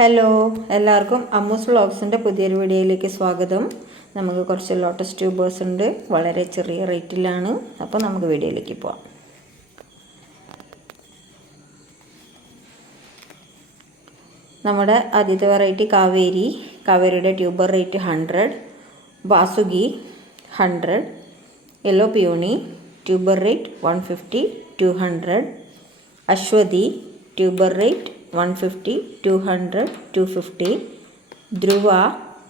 Hello, എല്ലാവർക്കും അമ്മൂസ് വ്ളോഗ്സിൻ്റെ പുതിയൊരു വീഡിയോയിലേക്ക് സ്വാഗതം. നമുക്ക് കുറച്ച് ലോട്ടസ് ട്യൂബേഴ്സ് ഉണ്ട്, വളരെ ചെറിയ റേറ്റിലാണ്. അപ്പോൾ നമുക്ക് വീഡിയോയിലേക്ക് പോവാം. നമ്മുടെ ആദ്യത്തെ വെറൈറ്റി കാവേരിയുടെ tuber rate 100, Vasuki 100, yellow peony tuber rate 150, 200, Ashwathi tuber rate 150, 200, 250, Dhruva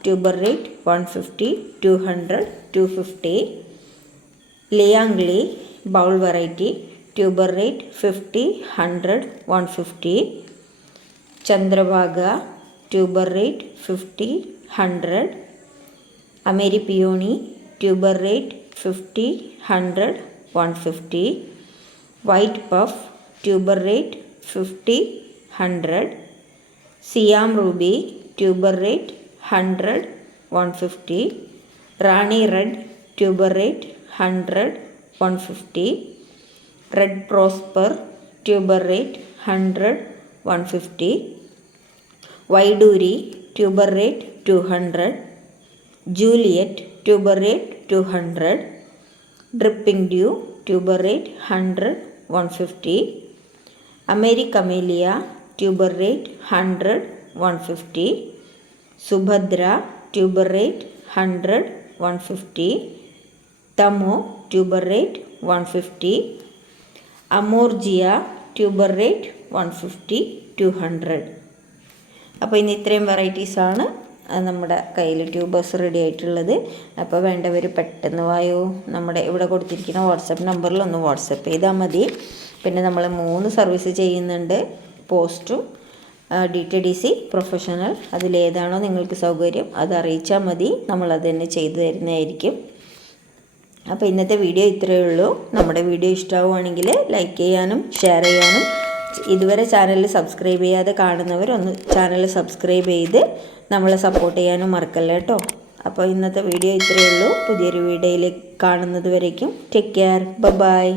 tuber rate 150, 200, 250, ലിയാംഗ്ലി bowl variety tuber rate 50, 100, 150, Chandrabhaga tuber rate 50, 100, അമേരി peony tuber rate 50, 100, 150, white puff tuber rate 50, 100, Siam ruby tuber rate 100, 150, Rani red tuber rate 100, 150, red prosper tuber rate 100, 150, Vaiduri tuber rate 200, Juliet tuber rate 200, dripping dew tuber rate 100, 150, അമേരി camellia tuber rate 100, 150, Subhadra tuber rate 100, 150, തമോ tuber rate 150, അമോർജിയ tuber rate 150, 200. അപ്പോൾ ഇന്ന് ഇത്രയും വെറൈറ്റീസാണ് നമ്മുടെ കയ്യിൽ tubers ready ആയിട്ടുള്ളത്. അപ്പോൾ വേണ്ടവർ പെട്ടെന്ന് വായോ, നമ്മുടെ ഇവിടെ കൊടുത്തിരിക്കുന്ന വാട്സപ്പ് നമ്പറിൽ ഒന്ന് വാട്സപ്പ് ചെയ്താൽ മതി. പിന്നെ നമ്മൾ 3 സർവീസ് ചെയ്യുന്നുണ്ട്, പോസ്റ്റും DTDC പ്രൊഫഷണൽ. അതിലേതാണോ നിങ്ങൾക്ക് സൗകര്യം അത് അറിയിച്ചാൽ മതി, നമ്മളത് തന്നെ ചെയ്തു തരുന്നതായിരിക്കും. അപ്പോൾ ഇന്നത്തെ വീഡിയോ ഇത്രയേ ഉള്ളൂ. നമ്മുടെ വീഡിയോ ഇഷ്ടമാവുകയാണെങ്കിൽ ലൈക്ക് ചെയ്യാനും ഷെയർ ചെയ്യാനും, ഇതുവരെ ചാനൽ സബ്സ്ക്രൈബ് ചെയ്യാതെ കാണുന്നവർ ഒന്ന് ചാനൽ സബ്സ്ക്രൈബ് ചെയ്ത് നമ്മളെ സപ്പോർട്ട് ചെയ്യാനും മറക്കല്ല കേട്ടോ. അപ്പോൾ ഇന്നത്തെ വീഡിയോ ഇത്രയേ ഉള്ളൂ. പുതിയൊരു വീഡിയോയിൽ കാണുന്നത് വരേക്കും ടേക്ക് കെയർ, ബൈ.